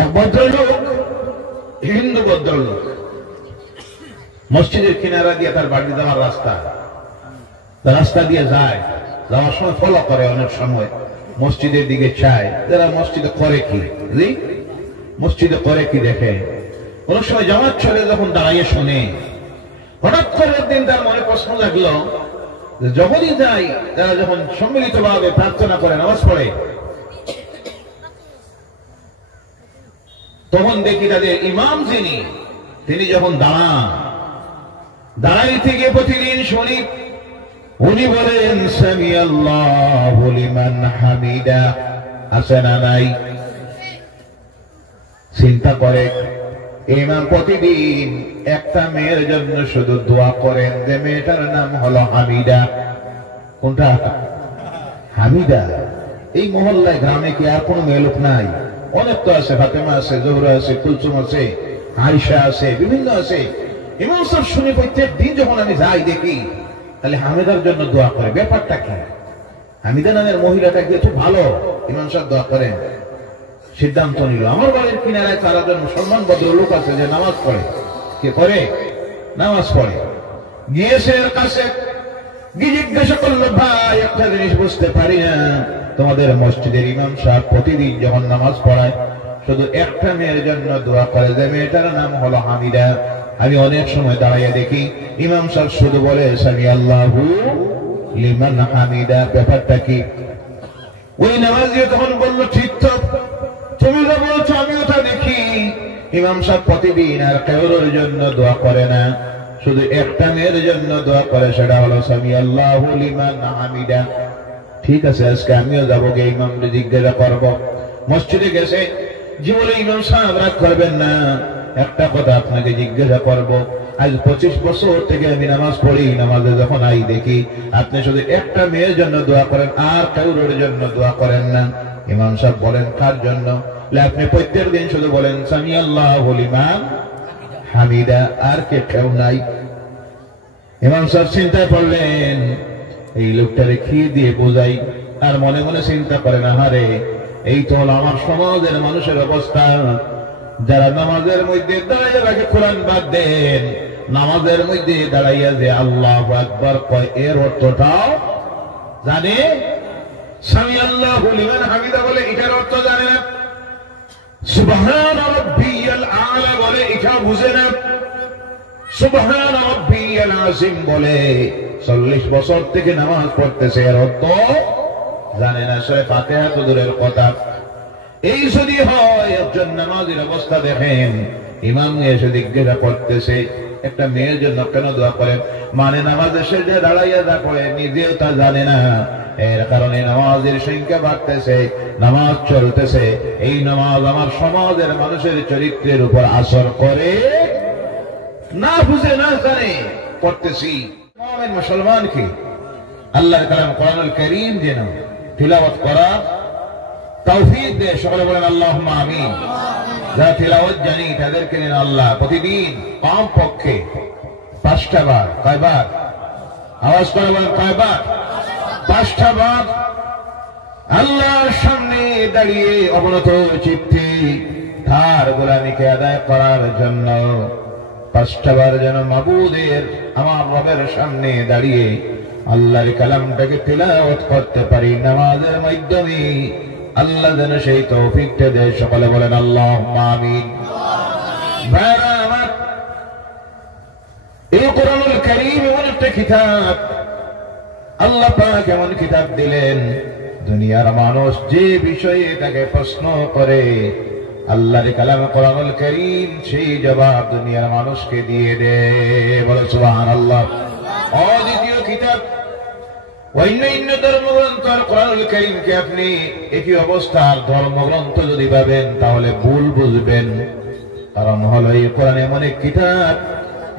এক ভদ্রলোক, হিন্দু ভদ্রলোক, মসজিদের কিনারা দিয়ে তার বাড়ি যাওয়ার রাস্তা দিয়ে যায়, যাওয়ার সময় ফলো করে, অনেক সময় মসজিদের দিকে চায়, যারা মসজিদে করে কি মসজিদে করে কি দেখে। অনেক সময় জামাত ছেড়ে যখন দাঁড়িয়ে শোনে, হঠাৎ করে একদিন তার মনে প্রশ্ন লাগলো, যখনই যাই তারা যখন সম্মিলিত ভাবে প্রার্থনা করে, নামাজ পড়ে, তখন দেখি তাদের ইমাম যিনি, তিনি যখন দাঁড়াইতে গিয়ে প্রতিদিন শুনি উনি বলেন সামি আল্লাহু লিমান হামিদা। আছে না নাই? চিন্তা করে, ইমাম প্রতিদিন একটা মেয়ের জন্য শুধু দোয়া করেন, যে মেয়েটার নাম হলো হামিদা। কোনটা? হামিদা। এই মহল্লায় গ্রামে কি আর কোন মেয়ে লোক নাই? অনেক তো আছে, ফাতেমা আছে, জোহরা আছে, কুলসুম আছে, আয়েশা আছে, বিভিন্ন আছে। ইমাম সাহেব শুনে প্রত্যেক দিন যখন আমি যাই দেখি, তাহলে হামিদার জন্য দোয়া করে। ব্যাপারটা কি? হামিদা নামের মহিলাটা কিন্তু ভালো, ইমাম সাহেব দোয়া করেন। সিদ্ধান্ত নিল, আমার বাড়ির কিনারায় 4 জন মুসলমান ভদ্রলোক আছে যে নামাজ পড়ে। কে করে? নামাজ পড়ে। গিয়েছে এর কাছে, গিয়ে জিজ্ঞাসা করলো, ভাই একটা জিনিস বুঝতে পারি না, তোমাদের মসজিদের ইমাম সাহেব প্রতিদিন যখন নামাজ পড়ায় শুধু একটা মেয়ের জন্য দোয়া করে, যে মেয়েটার নাম হলো হামিদা। আমি অনেক সময় দাঁড়াইয়া দেখি ইমাম সাহেব শুধু বলে সামি আল্লাহু লিমান হামিদা। ব্যাপারটা কি? ওই নামাজি তখন বলল, ঠিক তো, তুমি যা বলছো আমিও তা দেখি। ইমাম সাহেব প্রতিদিন আর কারোর জন্য দোয়া করে না, শুধু একটা মেয়ের জন্য দোয়া করে, সেটা হলো সামি আল্লাহু লিমান হামিদা। ঠিক আছে, আজকে আমিও যাবো, গিয়ে ইমামকে জিজ্ঞাসা করবো। মসজিদে গেছে, জীবনে ইমাম সাহেব রাগ করবেন না, একটা কথা আপনাকে জিজ্ঞাসা করবো। আজ 25 বছর থেকে আমি নামাজ পড়ি, নামাজে যখন আই দেখি আপনি শুধু একটা মেয়ের জন্য দোয়া করেন, আর কারোর জন্য দোয়া করেন না। ইমাম সাহেব বলেন, কার জন্য? আপনি প্রত্যেক দিন শুধু বলেন সামি আল্লাহু লিমান হামিদা, আর কেউ নাই। ইমাম সাহেব চিন্তায় পড়লেন, এই লোকটারে খেয়ে দিয়ে বোঝাই। আর মনে মনে চিন্তা করেন, আহারে, এই তো হলো আমার সমাজের মানুষের অবস্থা, যারা নামাজের মধ্যে দাঁড়াইয়া রাখে, কোরআন বাদ দেন, নামাজের মধ্যে দাঁড়াইয়া যে আল্লাহু আকবার কয়, এর অর্থটাও জানে। সামি আল্লাহু লিমান হামিদা বলে, এটার অর্থ জানে না। সুবহান রাব্বিয়াল আলা বলে, এটা বুঝে না। সুবহান রাব্বিয়াল আযীম বলে, 40 বছর থেকে নামাজ পড়তেছে, এর অর্থ জানে না। সূরা ফাতিহা তো দূরের কথা। এই যদি হয়, একজন নামাজের অবস্থা দেখেন, ইমাম এসে জিজ্ঞাসা করতেছে, একটা মেয়ের জন্য কেন দোয়া করেন? মানে নামাজের শেষে দাঁড়াইয়া যা করে নিজেও তা জানে না। এর কারণে নামাজের সংখ্যা বাড়তেছে, নামাজ চলতেছে। এই নামাজ আমার সমাজের মানুষের চরিত্রের উপর আসর করে না, বুঝে না জানে পড়তেছি। মুসলমানকে আল্লাহর কালাম কোরআনুল কারীম যেন তিলাওয়াত করা তৌফিক দে। সকলে বলেন আল্লাহুম্মা আমিন। যারা তিলাওয়াত জানি তাদেরকে যেন আল্লাহ প্রতিদিন কমপক্ষে 5টা বার, কয়বার? আওয়াজ করে বলেন, কয়বার? 5টা বার আল্লাহর সামনে দাঁড়িয়ে অবনত চিত্তে তার গোলামীকে আদায় করার জন্য 5টা বার যেন মাবুদের, আমার রবের সামনে দাঁড়িয়ে আল্লাহর কালামটাকে তিলাওয়াত করতে পারি নামাজের মাধ্যমে। আল্লাহ যেন সেই তৌফিকটা দেয়। সকলে বলেন আল্লাহুম্মা আমিন। ভাইরা আমার, এই কোরআনুল কারীম এমন একটা কিতাব, আল্লাহ পাক এমন কিতাব দিলেন, দুনিয়ার মানুষ যে বিষয়ে তাকে প্রশ্ন করে, আল্লাহর কালাম কোরআনুল কারীম সেই জবাব দুনিয়ার মানুষকে দিয়ে দেয়। বলে সুবহানাল্লাহ। অদ্বিতীয় কিতাব, অন্য ধর্মগ্রন্থ আর কোরআনুল কারীমকে আপনি একই অবস্থার ধর্মগ্রন্থ যদি ভাবেন তাহলে ভুল বুঝবেন। কারণ হলো এই কোরআন এমন এক কিতাব,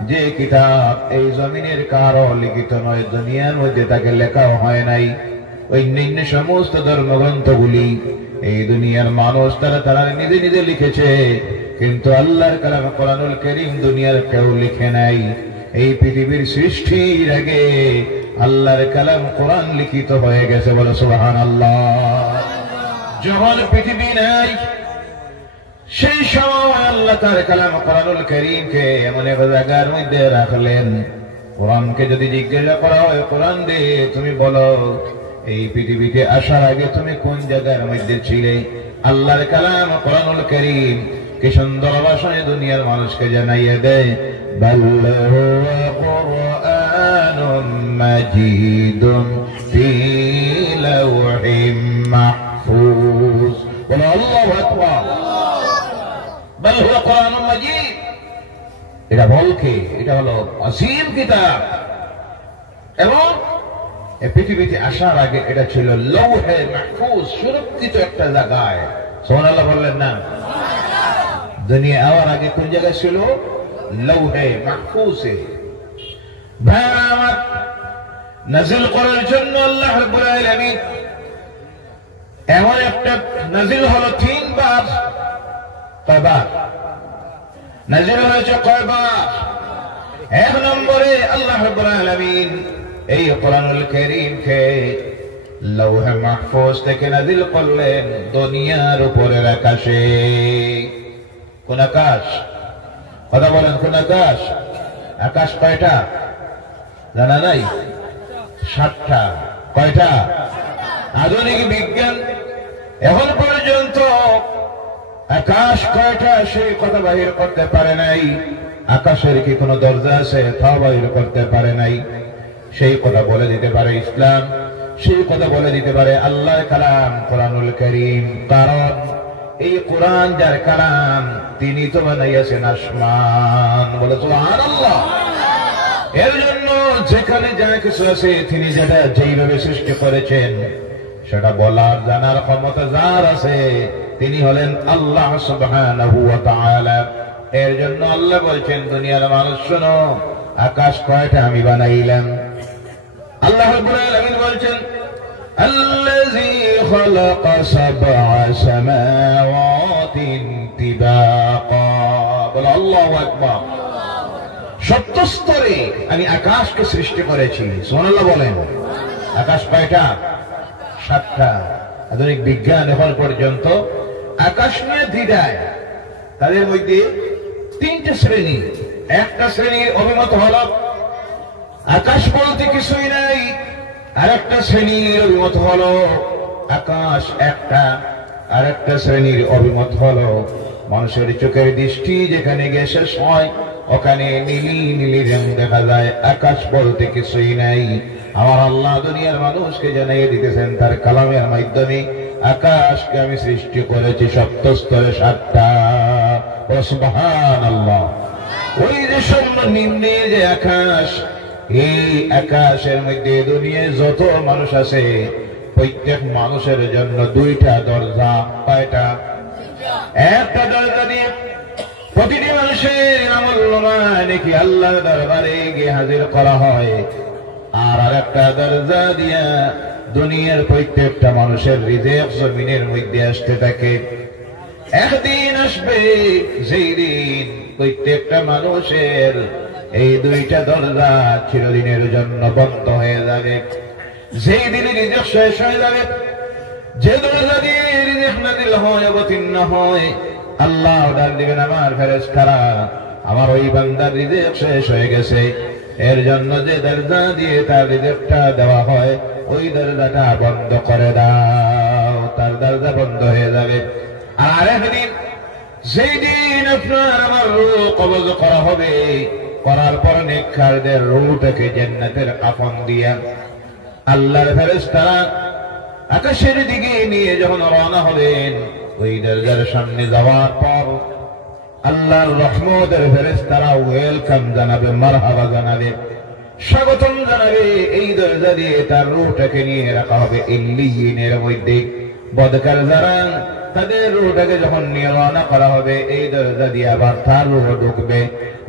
যে কিতাব এই জমিনের কারো লিখিত নয়, দুনিয়ার মধ্যে তাকে লেখাও হয় নাই। অন্যান্য সমস্ত ধর্মগ্রন্থগুলি এই দুনিয়ার মানুষ তারা নিজে নিজে লিখেছে, কিন্তু আল্লাহর কালাম কোরআনুল কারীম দুনিয়ার কেউ লিখে নাই। এই পৃথিবীর সৃষ্টির আগে আল্লাহর কালাম কোরআন লিখিত হয়ে গেছে। বলে সুবহানাল্লাহ। যখন পৃথিবী নাই, সেই সময় আল্লাহ তার কালাম কোরআনুল কারীমকে এমন এক জায়গার মধ্যে রাখলেন, কোরআনকে যদি জিজ্ঞাসা করা হয় কোরআন দিয়ে তুমি বলো এই পৃথিবীতে আসার আগে তুমি কোন জায়গার মধ্যে ছিলে, আল্লাহর কালাম কোরআনুল কারীম কি সুন্দর ভাষায় দুনিয়ার মানুষকে জানাইয়ে দেয়, বাল হুয়া কুরআনুম মাজিদুন ফি লাওহিম মাহফুজ। বলো আল্লাহু আকবার। বাল হুয়া কুরআনুম মাজিদ, এটা বলকে এটা হলো আসীম কিতাব, এবং এই পৃথিবীতে আসার আগে এটা ছিল লৌহে মাহফুজ, সুরক্ষিত একটা জায়গায়। সুবহানাল্লাহ বললেন না? দুনিয়া আওয়ার আগে কোন জায়গায় ছিল? লৌহে মাহফুজে। ভাইরা নাজিল করার জন্য আল্লাহ রাব্বুল আলামিন এমন একটা নাজিল হলো 3 বার। কয়বার নাজিল হয়েছে? কয়বার? 1 নম্বরে আল্লাহ রাব্বুল আলামিন এই কোরআনুল কারীমকে লৌহে মাহফুজ থেকে নাজিল করলেন দুনিয়ার উপরের আকাশে। কোন আকাশ? কথা বলেন, কোন আকাশ? আকাশ কয়টা জানা নাই? 7টা। কয়টা? আধুনিক বিজ্ঞান এখন পর্যন্ত আকাশ কয়টা সেই কথা বাহির করতে পারে নাই। আকাশের কি কোনো দরজা আছে? তা বাহির করতে পারে নাই। সেই কথা বলে দিতে পারে ইসলাম, সেই কথা বলে দিতে পারে আল্লাহর কালাম কোরআনুল কারীম। কারণ এই কোরআন যার কালাম তিনি তো বানাইয়াছেন আসমান। বলে সুবহানাল্লাহ। এর জন্য যেখানে যা কিছু আছে তিনি যেটা যেইভাবে সৃষ্টি করেছেন সেটা বলার জানার ক্ষমতা যার আছে তিনি হলেন আল্লাহ সুবহানাহু ওয়া তাআলা। এর জন্য আল্লাহ বলছেন দুনিয়ার মানুষ শোনো, আকাশ কয়টা আমি বানাইলাম। আল্লাহ রাব্বুল আলামিন বলছেন আল্লাযী খালাকা সাবআ সামাওয়াতিন তিবাকা। বলো আল্লাহু আকবার। 7 স্তরে আমি আকাশকে সৃষ্টি করেছি। সুবহানাল্লাহ বলেন। আকাশ কয়টা? 7টা। আধুনিক বিজ্ঞান এখন পর্যন্ত আকাশ নিয়ে দ্বিধায়। তাদের মধ্যে 3টে শ্রেণী। একটা শ্রেণীর অভিমত হলো আকাশ বলতে কিছুই নাই, আর একটা শ্রেণীর অভিমত হলো আকাশ একটা, আর একটা শ্রেণীর অভিমত হলো মানুষের চোখের দৃষ্টি যেখানে গিয়ে শেষ হয় ওখানে নীলি নীলি রং দেখা যায়, আকাশ বলতে কিছুই নাই। আমার আল্লাহ দুনিয়ার মানুষকে জানিয়ে দিতেছেন তার কালামের মাধ্যমে আকাশকে আমি সৃষ্টি করেছি 7 স্তরে 7টা। সুবহানাল্লাহ। ওই যে নিম্নে যে আকাশ, এই আকাশের মধ্যে দুনিয়ায় যত মানুষ আছে প্রত্যেক মানুষের জন্য 2টা দরজা। কয়টা? একটা দরজা দিয়ে প্রতিটি মানুষের আমল নাকি আল্লাহর দরবারে গিয়ে হাজির করা হয়, আর আরেকটা দরজা দিয়া দুনিয়ার প্রত্যেকটা মানুষের রিজিক জমিনের মধ্যে আসতে থাকে। একদিন আসবে যেই দিন প্রত্যেকটা মানুষের এই 2টা দরজা চিরদিনের জন্য বন্ধ হয়ে যাবে। যেই দিনে রিজিক শেষ হয়ে যাবে, যে দরজা দিয়ে রিজিক নাযিল হয় অবতীর্ণ হয়, আল্লাহ ডাক দিবেন আমার ফেরেশতারা আমার ওই বান্দার রিজিক শেষ হয়ে গেছে, এর জন্য যে দরজা দিয়ে তার রিজিকটা দেওয়া হয় ওই দরজাটা বন্ধ করে দাও। তার দরজা বন্ধ হয়ে যাবে। আর একদিন সেই দিন আপনার আমার রূহ কবজ করা হবে, করার পর নেককারদের রূহটাকে জান্নাতের কাফন দিয়া আল্লাহর ফেরেশতারা আকাশের দিকে নিয়ে যখন রওনা হবেন, ওই দরজার সামনে যাওয়ার পর আল্লাহর রহমতের ফেরেশতারা ওয়েলকাম জানাবে, মারহাবা জানাবে, স্বাগতম জানাবে। এই দরজা দিয়ে তার রূহটাকে নিয়ে রাখা হবে ইল্লিয়িনের মধ্যে। বদকার যারা তাদের রূহটাকে যখন নিয়ে রওনা করা হবে এই দরজা দিয়ে আবার তার রূহ ঢুকবে,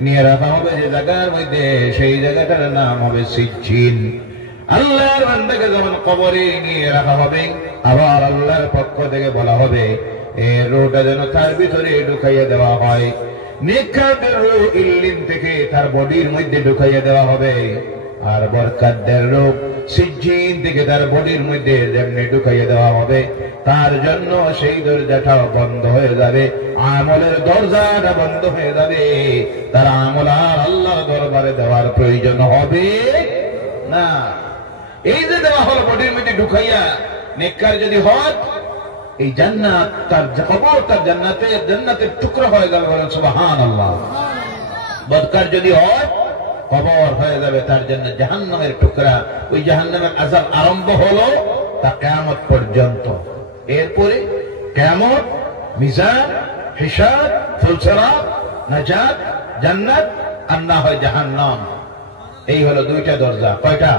নিয়ে রাখা হবে যে জায়গার মধ্যে, সেই জায়গাটার নাম হবে সিজ্জিন। আল্লাহর বান্দাকে যখন কবরে নিয়ে রাখা হবে আবার আল্লাহর পক্ষ থেকে বলা হবে এই রূহটা যেন তার ভিতরে ঢুকাইয়া দেওয়া হয়। নেককারদের রূহ ইল্লিন থেকে তার বডির মধ্যে ঢুকাইয়া দেওয়া হবে, আর বরকাতদের রূহ সিজ্জিন থেকে তার বডির মধ্যে যেমনি ঢুকাইয়া দেওয়া হবে। তার জন্য সেই দরজাটাও বন্ধ হয়ে যাবে, আমলের দরজাটা বন্ধ হয়ে যাবে, তার আমল আর আল্লাহর দরবারে দেওয়ার প্রয়োজন হবে না। এই যে দেওয়া হলো বডির মধ্যে ঢুকাইয়া, নেককার যদি হয় এই জান্নাত তার কবর তার জান্নাতের টুকরো হয়ে গেল, বলেন সুবহানাল্লাহ। বদকার যদি হয় কবর হয়ে যাবে তার জন্য জাহান্নামের টুকরা। ওই জাহান্নামের আযাব আরম্ভ হলো তা কিয়ামত পর্যন্ত। এরপরে কিয়ামত, মিজান, হিসাব, ফুলসিরাত, নাজাত, জান্নাত আর না হয় জাহান্নাম। এই হলো দুইটা দরজা। কয়টা?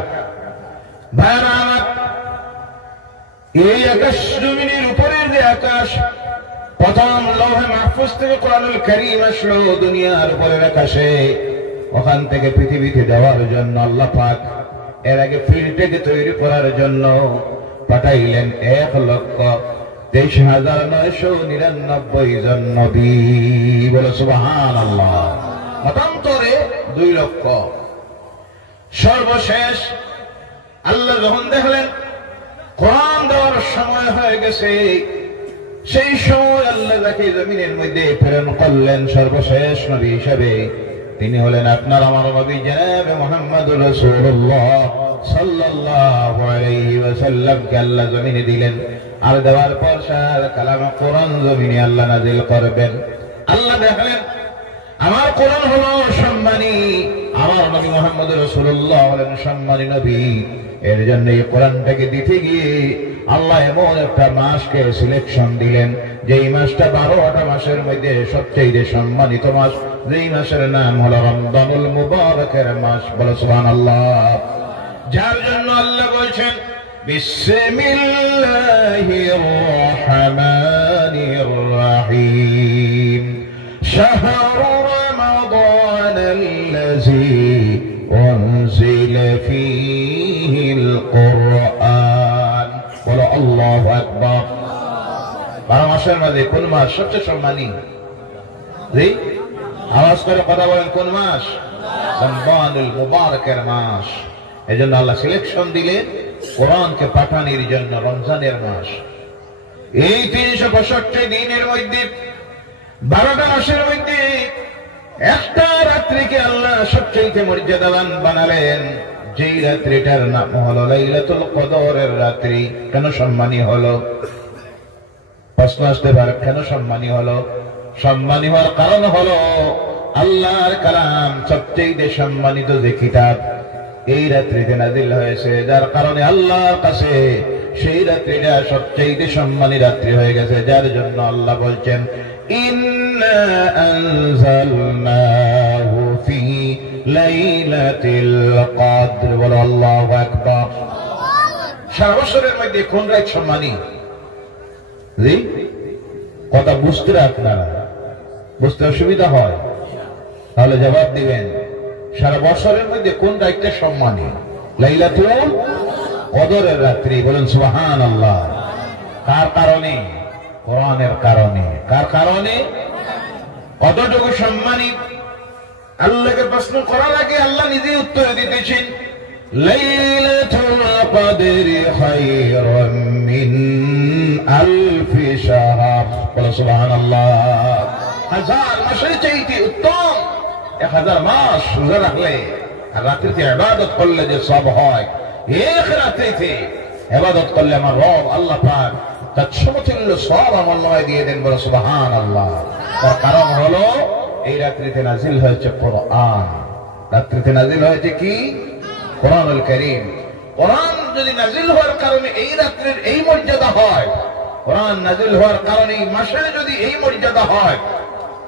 ভাইরা আমার, এই আকাশ জমিনের উপরের যে আকাশ, প্রথম লৌহে মাহফুজ থেকে কোরআনুল কারীম আসলো দুনিয়ার উপরের আকাশে, ওখান থেকে পৃথিবীতে দেওয়ার জন্য আল্লাহ পাক এর আগে ফিল্ডটাকে তৈরি করার জন্য পাঠাইলেন 1,23,999 জন নবী। বলে সুবহানাল্লাহ। মতান্তরে 2 লক্ষ। সর্বশেষ আল্লাহ যখন দেখলেন কোরআন দেওয়ার সময় হয়ে গেছে, সেই সময় আল্লাহ যাকে জমিনের মধ্যে প্রেরণ করলেন সর্বশেষ নবী হিসাবে, তিনি হলেন আপনার আমার নবী জনাবে মুহাম্মদুর রাসূলুল্লাহ সাল্লাল্লাহু আলাইহি ওয়াসাল্লামকে আল্লাহ জমিনে দিলেন। আর দেওয়ার পর সার কালাম কোরআন জমিনে আল্লাহ নাযিল করবেন। আল্লাহ দেখলেন আমার কোরআন হলো সম্মানী, আমার নবী মুহাম্মদুর রাসূলুল্লাহ হলেন সম্মানী নবী। এর জন্য এই কোরআনটাকে দিতে গিয়ে আল্লাহ এমন একটা মাসকে সিলেকশন দিলেন, যেই মাসটা 12টা মাসের মধ্যে সবচেয়ে সম্মানিত মাস, যেই মাসের নাম হলো রমজানুল মুবারকের মাস। বলো সুবহানাল্লাহ। যার জন্য আল্লাহ বলছেন বিসমিল্লাহির রহমানির রহিম, শাহরু রমাদানাল্লাযী উনজিলা ফীহিল কুরআন। বলো আল্লাহু আকবার। 12 মাসের মধ্যে কোন মাস সবচেয়ে সম্মানী? জি, আওয়াজ করে কথা বলেন, কোন মাস? রমজানুল মুবারকের মাস। এজন্য আল্লাহ সিলেকশন দিলেন কোরআনকে পাঠানোর জন্য রমজানের মাস। এই 365 দিনের মধ্যে 12টা মাসের মধ্যে একটা রাত্রিকে আল্লাহ সবচেয়ে মর্যাদাবান বানালেন, যেই রাত্রিটার নাম হলো লাইলাতুল কদরের রাত্রি। কেন সম্মানী হলো? প্রশ্ন আসতে পারে, কেন সম্মানী হলো? সম্মানী হওয়ার কারণ হলো আল্লাহর কালাম সবচেয়ে সম্মানিত যে কিতাব এই রাত্রিতে নাযিল হয়েছে, যার কারণে আল্লাহর কাছে সেই রাত্রিটা সবচেয়ে সম্মানী রাত্রি হয়ে গেছে। যার জন্য আল্লাহ বলছেন ইন্না আনজালনাহু ফি লাইলাতিল কদর। বলো আল্লাহু আকবার। সারা বছরের মধ্যে কোন রাত সম্মানী? জি, কথা বুঝতে আপনারা বুঝতে অসুবিধা হয় তাহলে জবাব দিবেন। সারা বছরের মধ্যে কোন রাতটা সম্মানী? লাইলাতুল কদরের রাত্রি। বলেন সুবহানাল্লাহ। কার কারণে? কোরআনের কারণে। কার কারণে? কতটুকু সম্মানী? আল্লাহকে প্রশ্ন করার আগে আল্লাহ নিজে উত্তর দিতেছেন, লাইলাতুল কদরি খায়রুম মিন আলফি শাহর। বলো সুবহানাল্লাহ। 1000 মাসের চাইতে উত্তম 1000 মাস রোজা রাখলে আর রাত্রিতে ইবাদত করলে যে সব হয়, এক রাত্রিতে ইবাদত করলে আমার রব আল্লাহ পাক তার সমতুল্য সব আমলনামায় দিয়ে দেন। বলো সুবহানাল্লাহ। তার কারণ হলো এই রাত্রিতে নাযিল হয়েছে কোরআন। রাত্রিতে নাযিল হয়েছে কি? কোরআনুল কারীম। কোরআন যদি নাযিল হওয়ার কারণে এই রাত্রির এই মর্যাদা হয়, কোরআন নাযিল হওয়ার কারণে এই মাসের যদি এই মর্যাদা হয়,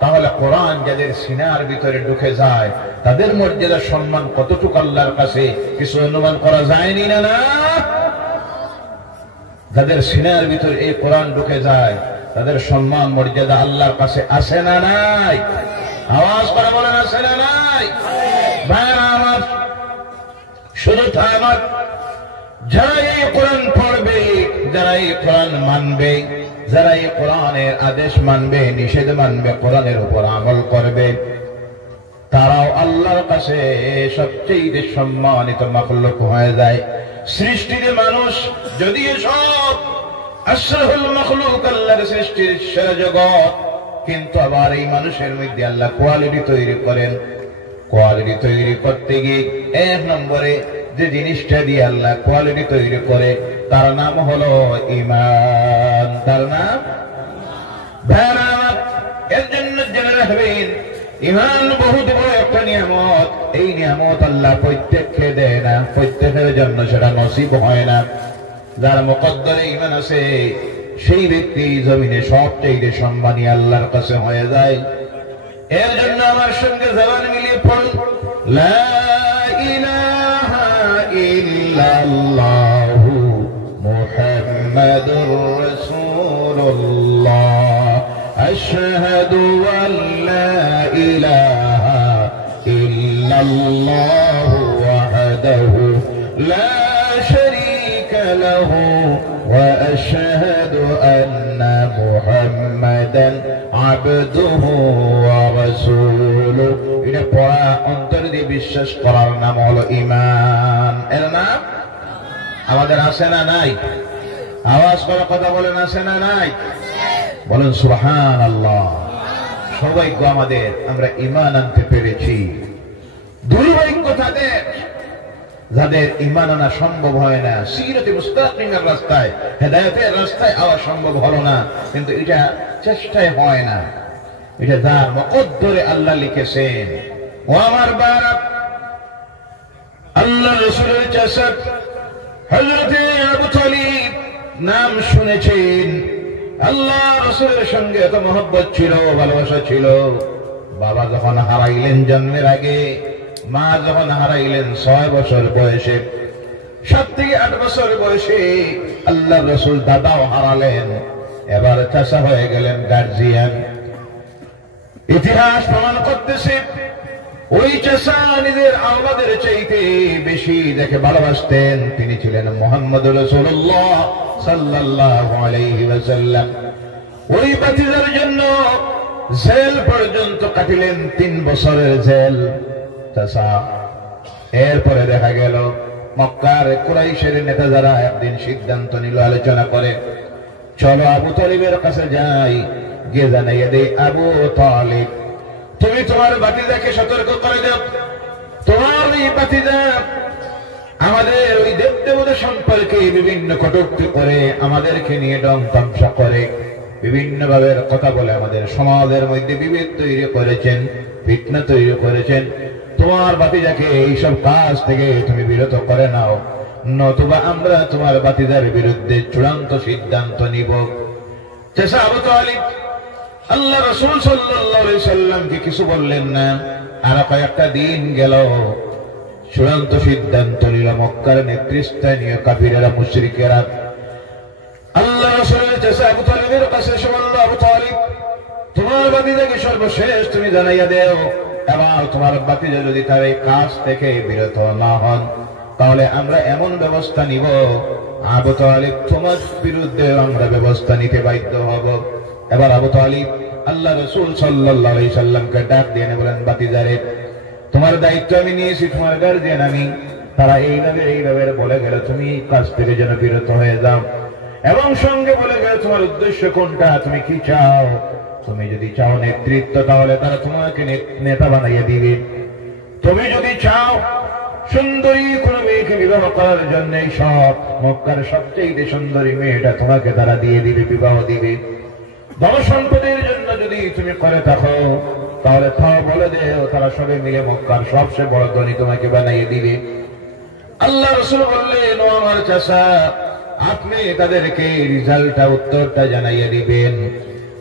তাহলে কোরআন যাদের সিনার ভিতরে ঢুকে যায় তাদের মর্যাদা সম্মান কতটুকু আল্লাহর কাছে কিছু অনুমান করা যায়নি না? না, যাদের সিনার ভিতরে এই কোরআন ঢুকে যায় তাদের সম্মান মর্যাদা আল্লাহর কাছে আসে না নাই? আওয়াজ করে বলেন, আসে না নাই? ভাইরা আমার, শুধু তা আমার, যারা এই কোরআন পড়বে, যারা এই কোরআন মানবে, যারা এই কোরআনের আদেশ মানবে, নিষেধ মানবে, কোরআনের উপর আমল করবে, তারাও আল্লাহর কাছে সবচেয়ে সম্মানিত মাখলুক হয়ে যায়। সৃষ্টির মানুষ যদি সব আশরাফুল মাখলুক, আল্লাহর সৃষ্টির সেরা জগৎ। কিন্তু আবার এই মানুষের মধ্যে আল্লাহ কোয়ালিটি তৈরি করেন। কোয়ালিটি তৈরি করতে গিয়ে এক নম্বরে যে জিনিসটা দিয়ে আল্লাহ কোয়ালিটি তৈরি করে তার নাম হলো ঈমান। তার নাম এর জন্য জেনে রাখবেন, ঈমান বহুত বড় একটা নিয়ামত। এই নিয়ামত আল্লাহ প্রত্যেককে দেয় না, প্রত্যেকের জন্য সেটা নসিব হয় না। যার মুকদ্দরে ঈমান আছে সেই ব্যক্তি জমিনে সবচেয়ে সম্মানী আল্লাহর কাছে হয়ে যায়। এর জন্য আমার সঙ্গে জবান মিলিয়ে পড়ুন, লা ইলাহা ইল্লাল্লাহু মুহাম্মাদুর রাসূলুল্লাহ, আশহাদু আল্লা ইলাহা ইল্লাল্লাহু ওয়াহদাহু লা শারীকা লাহু ওয়া আশহাদু আন্না মুহাম্মাদান আবদুহু ওয়া রাসূলুহু। এটা পড়া অন্তর দিয়ে বিশ্বাস করার নাম হলো ঈমান। এর নাম আমাদের আছে না নাই? আওয়াজ করে কথা বলেন, আছে না নাই? বলেন সুবহানাল্লাহ। সৌভাগ্য আমাদের, আমরা ঈমান আনতে পেরেছি। দুর্ভাগ্য তাদের যাদের ঈমান আনা সম্ভব হয় না। সিরাতে মুস্তাকিমের রাস্তায়, হেদায়েতের রাস্তায় আওয়া সম্ভব হলো না, কিন্তু এটা চেষ্টায় হয় না। এটা যার মুকদ্দরে আল্লাহ লিখেছেন। ও আমার বাবা, আল্লাহ রাসূলের চাচা হযরত আবু তালিব নাম শুনেছেন। আল্লাহ রাসূলের সঙ্গে এত মহব্বত ছিল, ভালোবাসা ছিল। বাবা যখন হারাইলেন জন্মের আগে, মা যখন হারাইলেন 6 বছর বয়সে, 7 থেকে 8 বছর বয়সে আল্লাহ রাসূল দাদাও হারালেন। এবার চাচা হয়ে গেলেন গার্জিয়ান। ইতিহাস প্রমাণ করতেছে ওই চাচা নিজের আওলাদের চাইতে বেশি যাকে ভালোবাসতেন তিনি ছিলেন মুহাম্মদুর রাসূলুল্লাহ সাল্লাল্লাহু আলাইহি ওয়াসাল্লাম। ওই ভাতিজার জন্য জেল পর্যন্ত কাটিলেন, 3 বছরের জেল চাচা। এরপরে দেখা গেল মক্কার কুরাইশের নেতা যারা একদিন সিদ্ধান্ত নিল, আলোচনা করে, চলো আবু তালিবের কাছে যাই, গিয়ে জানাইয়া দেই, আবু তালিব তুমি তোমার ভাতিজাকে সতর্ক করে দাও, তোমার এই ভাতিজা আমাদের ওই দেবদেবতা সম্পর্কে বিভিন্ন কটূক্তি করে, আমাদেরকে নিয়ে ডং তামসা করে, বিভিন্ন ভাবে কথা বলে আমাদের সমাজের মধ্যে বিভেদ তৈরি করেছেন, ফিতনা তৈরি করেছেন। তোমার ভাতিজাকে এইসব কাজ থেকে তুমি বিরত করে নাও, নতুবা আমরা তোমার ভাতিজার বিরুদ্ধে চূড়ান্ত সিদ্ধান্ত নিব। চাচা আবু তালিব আল্লাহ রাসূল সাল্লাল্লাহু আলাইহি সাল্লামকে কিছু বললেন না। আর কয়েকটা দিন গেল, চূড়ান্ত সিদ্ধান্ত নিল মক্কার নেতৃস্থানীয় কাফিরেরা, মুশরিকেরা। আল্লাহ রাসূলের চাচা আবু তালিবের কাছে এসে বলল, আবু তালিব তোমার ভাতিজাকে সর্বশেষ তুমি জানাইয়া দেও, এবার তোমার ভাতিজা যদি তার এই কাজ থেকে বিরত না হন তাহলে আমরা এমন ব্যবস্থা নিব, আবু তালিব তোমার বিরুদ্ধে আমরা ব্যবস্থা নিতে বাধ্য হব। এবার আবু তালিব আল্লাহ রাসূল সাল্লাল্লাহু আলাইহি সাল্লামকে ডাক দিয়ে বলেন, ভাতিজারে তোমার দায়িত্ব আমি নিয়েছি, তোমার গার্জিয়ান আমি। তারা এইভাবে বলে গেল তুমি কাজ থেকে যেন বিরত হয়ে যাও, এবং সঙ্গে বলে গেল তোমার উদ্দেশ্য কোনটা, তুমি কি চাও। তুমি যদি চাও নেতৃত্ব তাহলে তারা তোমাকে নেতা বানাইয়া দিবে। তুমি যদি চাও সুন্দরী কোন মেয়েকে বিবাহ করার জন্য সব মক্কার সবচেয়ে সুন্দরী মেয়েটা তোমাকে তারা দিয়ে দিবে, বিবাহ দিবে। ধন সম্পদের জন্য যদি তুমি করে থাকো তাহলে তাও বলে দেও, তারা সবে মিলে মক্কার সবচেয়ে বড় ধনী তোমাকে বানাইয়ে দিবে। আল্লাহ রাসূল বললেন, ও আমার চাচা আপনি তাদেরকে রেজাল্টটা, উত্তরটা জানাইয়া দিবেন।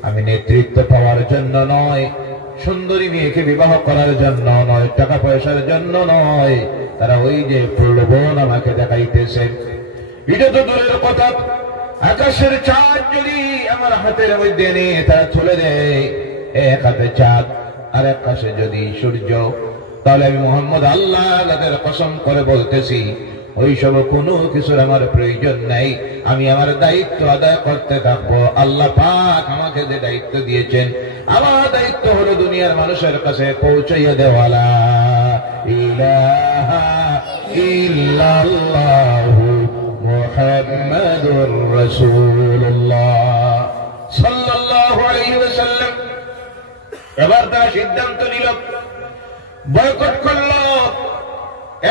আমি নেতৃত্ব পাওয়ার জন্য নয়, সুন্দরী মেয়েকে বিবাহ করার জন্য নয়, টাকা পয়সার জন্য নয়, তারা ওই যে প্রলোভন আমাকে দেখাইতেছে। এটা তো দূরের কথা, আকাশের চাঁদ যদি আমার হাতের মধ্যে নিয়ে তারা তুলে দেয়, এক হাতে চাঁদ আর এক পাশে যদি সূর্য, তাহলে আমি মুহাম্মদ আল্লাহ তাদের কসম করে বলতেছি ওই সব কোনো কিছুর আমার প্রয়োজন নাই। আমি আমার দায়িত্ব আদায় করতে থাকবো। আল্লাহ পাক আমাকে যে দায়িত্ব দিয়েছেন, আমার দায়িত্ব হলো দুনিয়ার মানুষের কাছে পৌঁছাইয়া দেওয়া, লা ইলাহা ইল্লাল্লাহু মুহাম্মাদুর রাসূলুল্লাহ সাল্লাল্লাহু আলাইহি ওয়াসাল্লাম। এবার তারা সিদ্ধান্ত নিল, বয়কট করলো।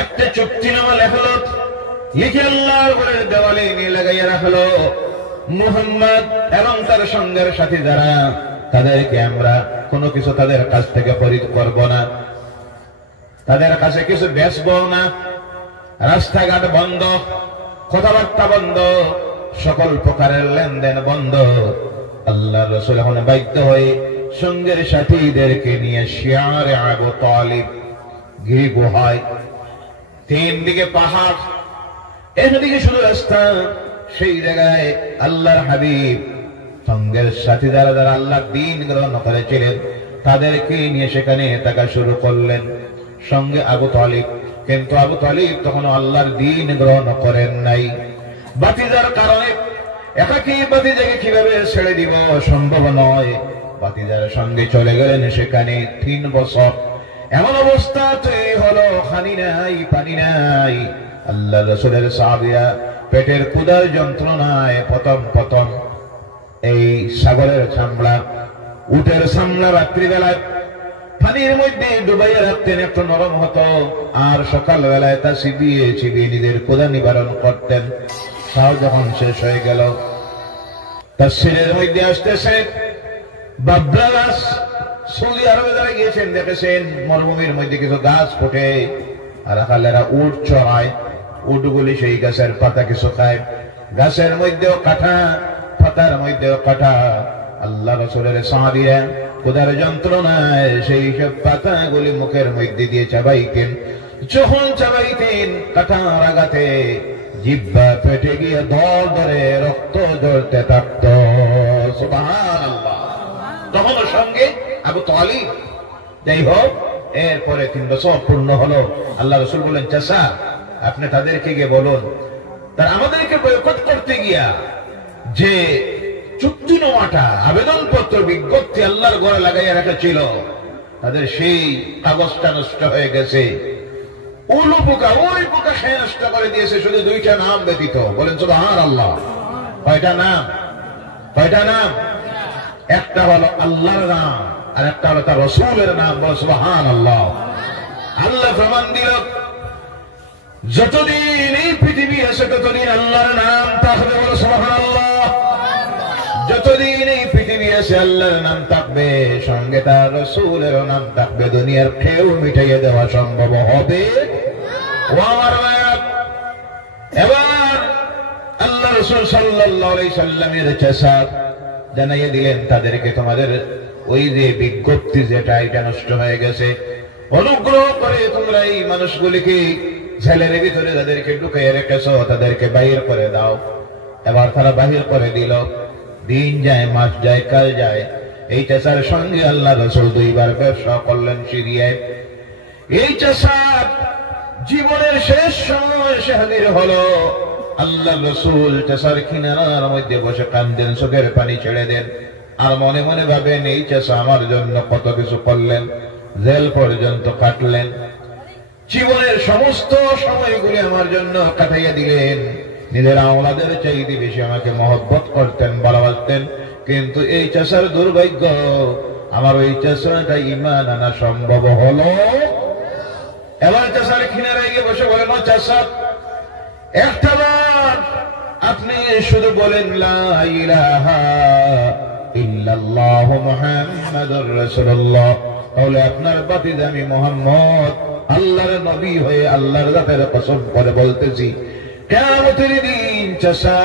একটা চুক্তিনামা লেখলো, লিখে আল্লাহর ঘরের দেওয়ালে নিয়ে লাগাইয়া রাখলো, মুহাম্মদ এবং তার সঙ্গের সাথী যারা, তাদেরকে আমরা কোনো কিছু তাদের কাছ থেকে খরিদ করব না, তাদের কাছে কিছু বেচবো না, রাস্তাঘাট বন্ধ, কথাবার্তা বন্ধ, সকল প্রকারের লেনদেন বন্ধ। আল্লাহ রাসূল এখন বাধ্য হয়ে সঙ্গের সাথীদেরকে নিয়ে শিয়ারে আবু তালিব গিরি গুহায়, তিন দিকে পাহাড়, একদিকে শুধু রাস্তা, সেই জায়গায় আল্লাহর হাবিব সঙ্গের সাথী যারা যারা আল্লাহর দ্বীন গ্রহণ করেছিলেন তাদেরকে নিয়ে সেখানে থাকা শুরু করলেন, সঙ্গে আবু তালিব। কিন্তু আবু তালিব তখন আল্লাহর দ্বীন গ্রহণ করেন নাই। বাতিজার কারণে একাকী বাতিজাকে কিভাবে ছেড়ে দিব সম্ভব নয়। বাতিজার সঙ্গে চলে গেলেন সেখানে 3 বছর। এমন অবস্থা তৈরি হলো, খানি নাই, পানি নাই। আল্লাহ রাসূলের সাহাবীরা পেটের ক্ষুধার যন্ত্রণায় প্রথম এই ছাগলের চামড়া, উটের চামড়া রাত্রিবেলায় পানির মধ্যে ডুবাইয়া রাখতেন, একটু নরম হতো, আর সকালবেলায় তা চিবিয়ে নিজের ক্ষুধা নিবারণ করতেন। তাও যখন শেষ হয়ে গেল, তাফসীরের মধ্যে আসতেছে বাবলা গাছ। সৌদি আরবে যারা গিয়েছেন দেখেছেন মরুভূমির মধ্যে কিছু গাছ ফোটে, আর আকালেরা উট চড়ায়, উটগুলি সেই গাছের পাতা কিছু খায়। গাছের মধ্যেও কাঁটা, পাতার মধ্যেও কাঁটা। আল্লাহ রাসূলের সাহাবীরা ক্ষুধার যন্ত্রণায় সেই সব পাতাগুলি মুখের মধ্যে দিয়ে চাবাইতেন। যখন চাবাইতেন কাঁটার আঘাতে জিহ্বা ফেটে গিয়ে দল ধরে রক্ত ঝরতে থাকত। সুবহানাল্লাহ। তখন সঙ্গে আবু তালিব। যাই হোক, এরপরে 3 বছর পূর্ণ হলো। আল্লাহ রাসূল বলেন, চাচা আপনি তাদেরকে গিয়ে বলুন, তারা আমাদেরকে বয়কট করতে গিয়া যে চুক্তিনামাটা, আবেদনপত্র, বিজ্ঞপ্তি আল্লাহর ঘরে লাগাইয়া রাখা ছিল, তাদের সেই কাগজটা নষ্ট হয়ে গেছে। ওই পোকা খেয়ে নষ্ট করে দিয়েছে, শুধু 2টা নাম ব্যতীত। বলেন সুবহানাল্লাহ। কয়টা নাম? একটা হলো আল্লাহর নাম, আর একটা হলো তার রাসূলের নাম। বলেন সুবহানাল্লাহ। আল্লাহ প্রমাণ দিল, যতদিন এই পৃথিবী আছে ততদিন আল্লাহর নাম থাকবে। বলো সুবহানাল্লাহ। যতদিন এই পৃথিবী আছে আল্লাহর নাম থাকবে, সঙ্গে তার রাসূলের নাম থাকবে। দুনিয়ার কেউ মিটাইয়ে দেওয়া সম্ভব হবে? ও আমার ভাইরা, এবার আল্লাহ রাসূল সাল্লাল্লাহু আলাইহি সাল্লামের চাচা জানাইয়ে দিলেন তাদেরকে, তোমাদের ওই যে বিজ্ঞপ্তি যেটা, এটা নষ্ট হয়ে গেছে। অনুগ্রহ করে তোমরা এই মানুষগুলিকে জেলের ভিতরে যাদেরকে ঢুকিয়ে রেখেছো তাদেরকে বাহির করে দাও। এবার তারা বাহির করে দিল। দিন যায়, মাস যায়, কাল যায়। এই চাচার সঙ্গে আল্লাহ রাসূল 2 বার ব্যবসা করলেন সিরিয়ায়। এই চাচা জীবনের শেষ সময় এসে হাজির হলো। আল্লাহ রাসূল চাচার কিনারার মধ্যে বসে কান্দেন, চোখের পানি ছেড়ে দেন, আর মনে মনে ভাবেন এই চাচা আমার জন্য কত কিছু করলেন, জেল পর্যন্ত কাটলেন, জীবনের সমস্ত সময়গুলি আমার জন্য কাটাইয়া দিলেন, নিজের আওলাদের চাইতে বেশি আমাকে মহব্বত করতেন, ভালোবাসতেন। কিন্তু এই চাচার দুর্ভাগ্য, আমার ওই চাচাটা ঈমান আনা সম্ভব হলো। এবার চাচার কিনারায় গিয়ে বসে বলেন, চাচা একটাবার আপনি শুধু বলেন লা ইলাহা ইল্লাল্লাহু মুহাম্মাদুর রাসূলুল্লাহ, তাহলে আপনার বাতিজা আমি মুহাম্মদ আল্লাহর নবী হয়ে আল্লাহর জাতের কসম করে বলতেছি, কিয়ামতের দিন চাচা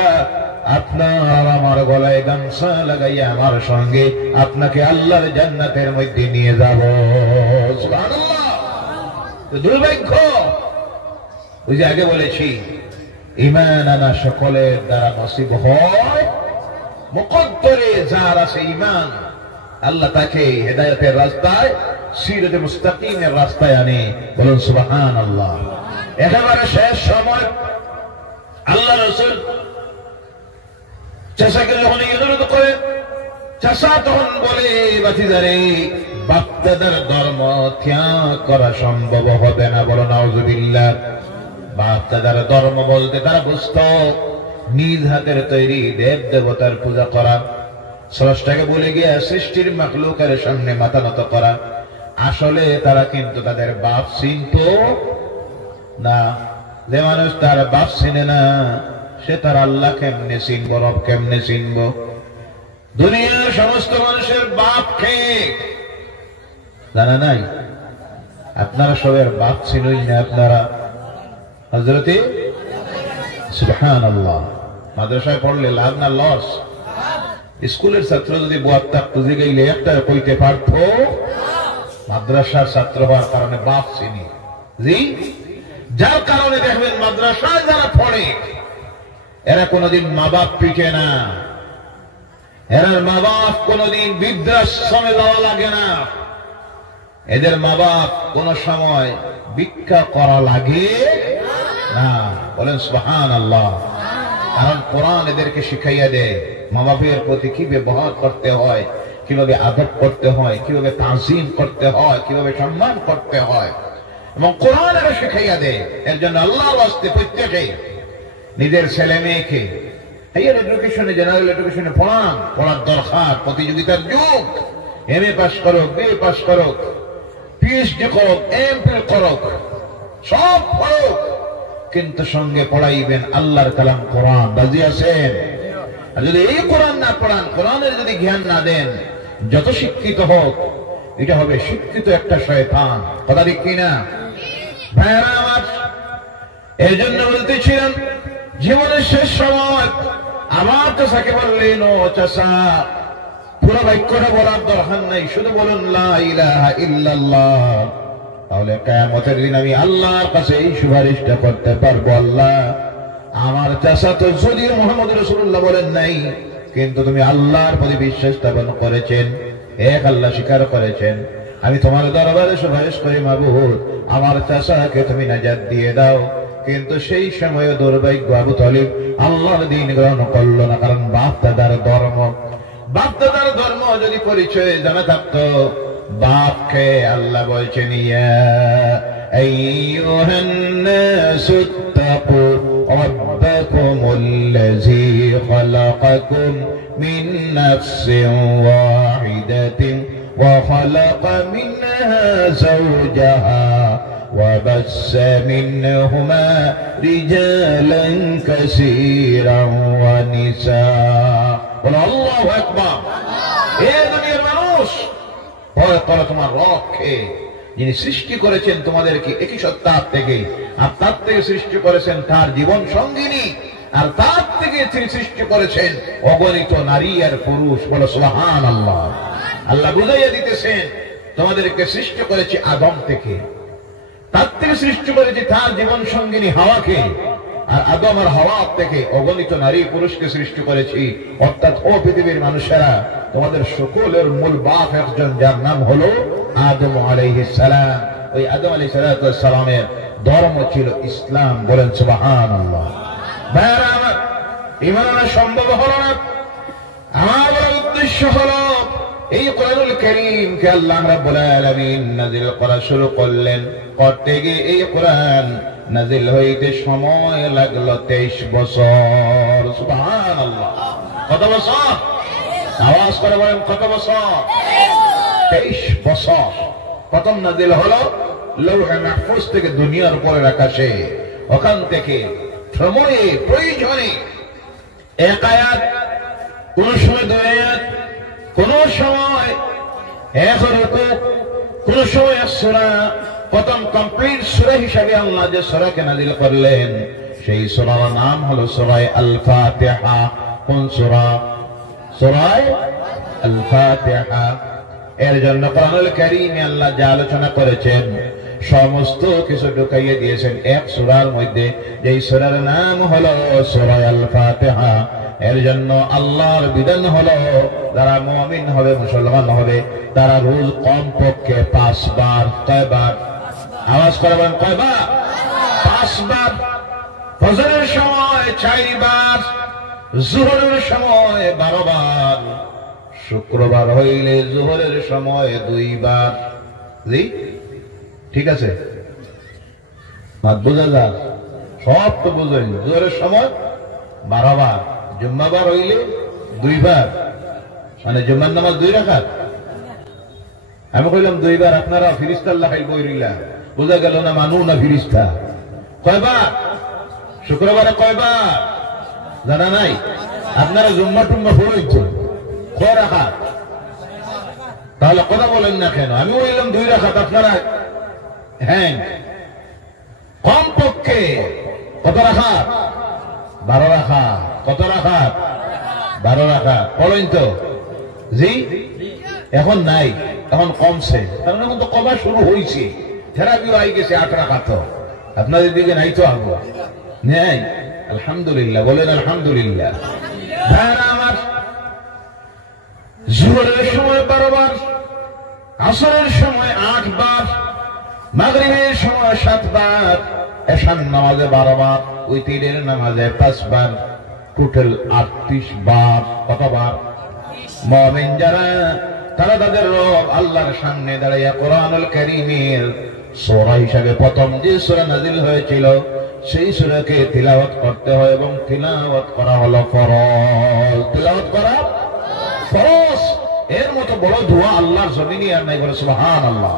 আপনার আমার গলায় গামছা লাগাইয়া আমার সঙ্গে আপনাকে আল্লাহর জান্নাতের মধ্যে নিয়ে যাব। সুবহানাল্লাহ। দুর্ভাগ্য, ওই যে আগে বলেছি, ঈমান আনা সকলের দ্বারা নসিব হয়। মুকদ্দরে যার আছে ঈমান, আল্লাহ তাকে হেদায়েতের রাস্তায়, সিরাতে মুস্তাকিমের রাস্তায় আনে। বলুন সুবহানাল্লাহ। একেবারে শেষ সময় আল্লাহ রাসূল চাচাকে যখন অনুরোধ করে, চাচা তখন বলে, বাতিজারে বাপদাদার ধর্ম ত্যাগ করা সম্ভব হবে না। বলো নাউযুবিল্লাহ। বাপদাদার ধর্ম বলতে তারা বুঝতো নিজ হাতের তৈরি দেব দেবতার পূজা করা, স্রষ্টাকে ভুলে গিয়ে সৃষ্টির মাখলুকের সামনে মাথা নত করা। আসলে তারা কিন্তু তাদের বাপ চিনত না। যে মানুষ তার বাপ চিনে না, সে তার আল্লাহ কেমনে চিনব, রব কেমনে চিনব? দুনিয়ার সমস্ত মানুষের বাপ কে জানা নাই? আপনারা সবের বাপ চিনুই না। আপনারা হযরতে সুবহানাল্লাহ মাদ্রাসায় পড়লে লাভ না লস? স্কুলের ছাত্র যদি বুয়াত্তা খুঁজে গেলে একটা কইতে পারত, মাদ্রাসার ছাত্র হওয়ার কারণে বাপ চিনি। জি, যার কারণে দেখবেন মাদ্রাসায় যারা পড়ে এরা কোনদিন মা বাপ পিটে না, এরা মা বাপ কোনদিন বৃদ্ধাশ্রমে যাওয়া লাগে না, এদের মা বাপ কোন সময় ভিক্ষা করা লাগে না। বলেন সুবহানাল্লাহ। কারণ কোরআন এদেরকে শিখাইয়া দেয় মা বাপের প্রতি কি ব্যবহার করতে হয়, কিভাবে আদব করতে হয়, কিভাবে তাজিম করতে হয়, কিভাবে সম্মান করতে হয়, এবং কোরআন এরা শিখাইয়া দেয়। এর জন্য আল্লাহর ওয়াস্তে প্রত্যেকে নিজের ছেলে মেয়েকে হাইয়ার এডুকেশনে, জেনারেল এডুকেশনে পড়ার দরকার। প্রতিযোগিতার যুগ। এমএ পাস করুক, বিএ পাস করুক, পিএইচডি করুক, এমফিল করুক, সব পড়ুক, কিন্তু সঙ্গে পড়াইবেন আল্লাহর কালাম কোরআন। রাজি আছেন? আর যদি এই কোরআন না পড়ান, কোরআনের যদি জ্ঞান না দেন, যত শিক্ষিত হোক, এটা হবে শিক্ষিত একটা শয়তান। কথা ঠিক কিনা ভাইরা আমার? এই জন্য বলতেছিলাম, জীবনের শেষ সময় আমার চাচাকে বললেন, ও চাচা, পুরো বাক্যটা বলার দরকার নাই, শুধু বলুন লা ইলাহা ইল্লাল্লাহ। তাহলে কিয়ামতের দিন আমি আল্লাহর কাছে এই সুপারিশটা করতে পারবো, আল্লাহ, আমার চাচা তো যদিও মুহাম্মদ রাসূলুল্লাহ বলেন নাই, কিন্তু তুমি আল্লাহর প্রতি বিশ্বাস স্থাপন করেছেন, এক আল্লাহ স্বীকার করেছেন। আমি তোমার দরবারে সুপারিশ করি, মাবুদ, আমার চাচাকে তুমি নাজাত দিয়ে দাও। কিন্তু সেই সময় দুর্ভাগ্য, আবু তালিব আল্লাহর দ্বীন গ্রহণ করলো না। কারণ বাপ দাদার ধর্ম যদি পরিচয় জানা থাকতো, বাপকে আল্লাহ বলছেন, ইয়া আইয়ুহান নাসু তাকু রাব্বাকুমুল্লাযী খালাকাকুম মিন নাফসিন ওয়াহিদাতিন ওয়া খালাকা মিনহা যাওজাহা وبث منهما رجالا كثيرا ونساء। বলো আল্লাহু আকবার। হে দুনিয়ার মানুষ, ভয় করো তোমার রবকে, যিনি সৃষ্টি করেছেন তোমাদেরকে একই সত্তার থেকে, আর তার থেকে সৃষ্টি করেছেন তার জীবন সঙ্গিনী, আর তার থেকে তিনি সৃষ্টি করেছেন অগণিত নারী আর পুরুষ। বলো সুবহানাল্লাহ। আল্লাহ বুঝাইয়া দিতেছেন, তোমাদেরকে সৃষ্টি করেছি আদম থেকে, তার থেকে সৃষ্টি করেছি তার জীবন সঙ্গিনী হাওয়াকে, আর আদম আর হাওয়া থেকে অগণিত নারী পুরুষকে সৃষ্টি করেছি। অর্থাৎ ও পৃথিবীর মানুষেরা, তোমাদের সকলের মূল বাপ একজন, যার নাম হলো আদম আলাইহিস সালাম। ওই আদম আলাইহিস সালামের ধর্ম ছিল ইসলাম। বলেন সুবহানাল্লাহ। ভাইরা আমার, ঈমান আনা সম্ভব হলো না। আমার উদ্দেশ্য হলো এই কোরআনুল কারীমকে আল্লাহ রাব্বুল আলামিন নাযিল করা শুরু করলেন। করতে গিয়ে এই কোরআন নাযিল হইতে সময় লাগলো 23 বছর। সুবহানাল্লাহ। কত বছর? আওয়াজ করে বলেন, কত বছর? 23 বছর। প্রথম নাযিল হলো লৌহে মাহফুজ থেকে দুনিয়ার উপরের আকাশে। ওখান থেকে সময়ে প্রয়োজনে এক আয়াত, কোন সময় 2 আয়াত, কোন সময় 1 রুকু, কোন সময় 1 সূরা। প্রথম কমপ্লিট সূরা হিসেবে আল্লাহ যে সূরাকে নাযিল করলেন, সেই সূরার নাম হলো সূরা আল ফাতিহা। কোন সূরা? সূরা আল ফাতিহা। এর জন্য কোরআনুল কারীমে আল্লাহ যা আলোচনা করেছেন সমস্ত কিছু ঢুকাইয়ে দিয়েছেন এক সূরার মধ্যে, যেই সূরার নাম হলো সূরা আল ফাতিহা। এর জন্য আল্লাহর বিধান হলো, যারা মুমিন হবে, মুসলমান হবে, তারা রোজ কমপক্ষে 5 বার। কয়বার? আওয়াজ করে বলেন, কয়বার? 5 বার। ফজরের সময় 4 বার, যোহরের সময় 12 বার, শুক্রবার হইলে যোহরের সময় 2 বার। জি, ঠিক আছে? বোঝা যায়? সব তো বুঝলেন। যোহরের সময় 12 বার, জুম্মাবার হইলে 2 বার, মানে জুম্মার নামাজ 2 রাকাত। আমি কইলাম 2 বার, আপনারা ফিরিস্তা লাগাই বইরিলা, বোঝা গেল না মানু না ফিরিস্তা। কয়বার? শুক্রবারে কয়বার জানা নাই? আপনারা জুম্মা টুম্মা পড়েছেন কয় রাকাত? তাহলে কথা বলেন না কেন? আমি বললাম 2 রাকাত, আপনারা হ্যাঁ কমপক্ষে কত রাকাত? 12 রাকাত। কত রাকাত? 12 রাকাত। পড়েন তো? জি, এখন নাই, এখন কমছে, কারণ এখন তো কমা শুরু হয়েছে, থেরাপিও আই গেছে 8 রাকাত। আপনাদের দিকে নাই তো আগে নেই? আলহামদুলিল্লাহ, বলেন আলহামদুলিল্লাহ। আমার জোহরের সময় 12 বার, আসরের সময় 8 বার, মাগরিবের সময় 7 বার, এশার নামাজে 12 বার, উইতিরের নামাজে 5 বার, টোটাল 38 বার। কতবার? মুমিন যারা তারা তাদের রব আল্লাহর সামনে দাঁড়াইয়া কোরআনুল কারীমের সূরা হিসাবে প্রথম যে সূরা নাযিল হয়েছিল সেই সূরাকে তিলাওয়াত করতে হয়, এবং তিলাওয়াত করা হলো ফরজ। তিলাওয়াত করা ফরজ। এর মতো বড় দোয়া আল্লাহর জমিনে আর নাই, বলে সুবহানাল্লাহ।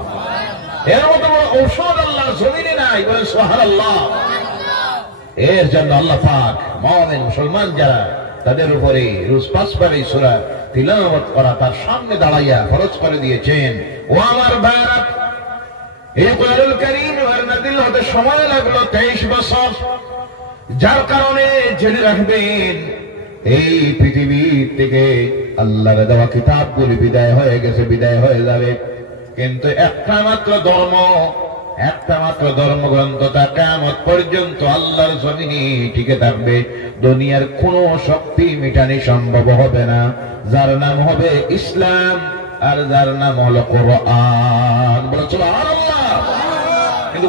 এর মতো বড় ঔষধ আল্লাহর জমিনে নাই, বলে সুবহানাল্লাহ। এর জন্য আল্লাহ পাক মুমিন মুসলমান যারা তাদের উপরে রোজ 5 বার এই সূরা তিলাওয়াত করা, তার সামনে দাঁড়াইয়া ফরজ করে দিয়েছেন। ও আমার ভাইরা, এই কোরআনুল কারীম নাযিল হতে সময় লাগলো 23 বছর। যার কারণে জেনে রাখবেন এই পৃথিবী থেকে আল্লাহর দেওয়া কিতাবগুলি বিদায় হয়ে গেছে, বিদায় হয়ে যাবে, কিন্তু একটা মাত্র ধর্মগ্রন্থ তা কিয়ামত পর্যন্ত আল্লাহর জমিনে টিকে থাকবে। দুনিয়ার কোনো শক্তি মিটানি সম্ভব হবে না, যার নাম হবে ইসলাম, আর যার নাম হলো কোরআন। বলো সুবহানাল্লাহ। কিন্তু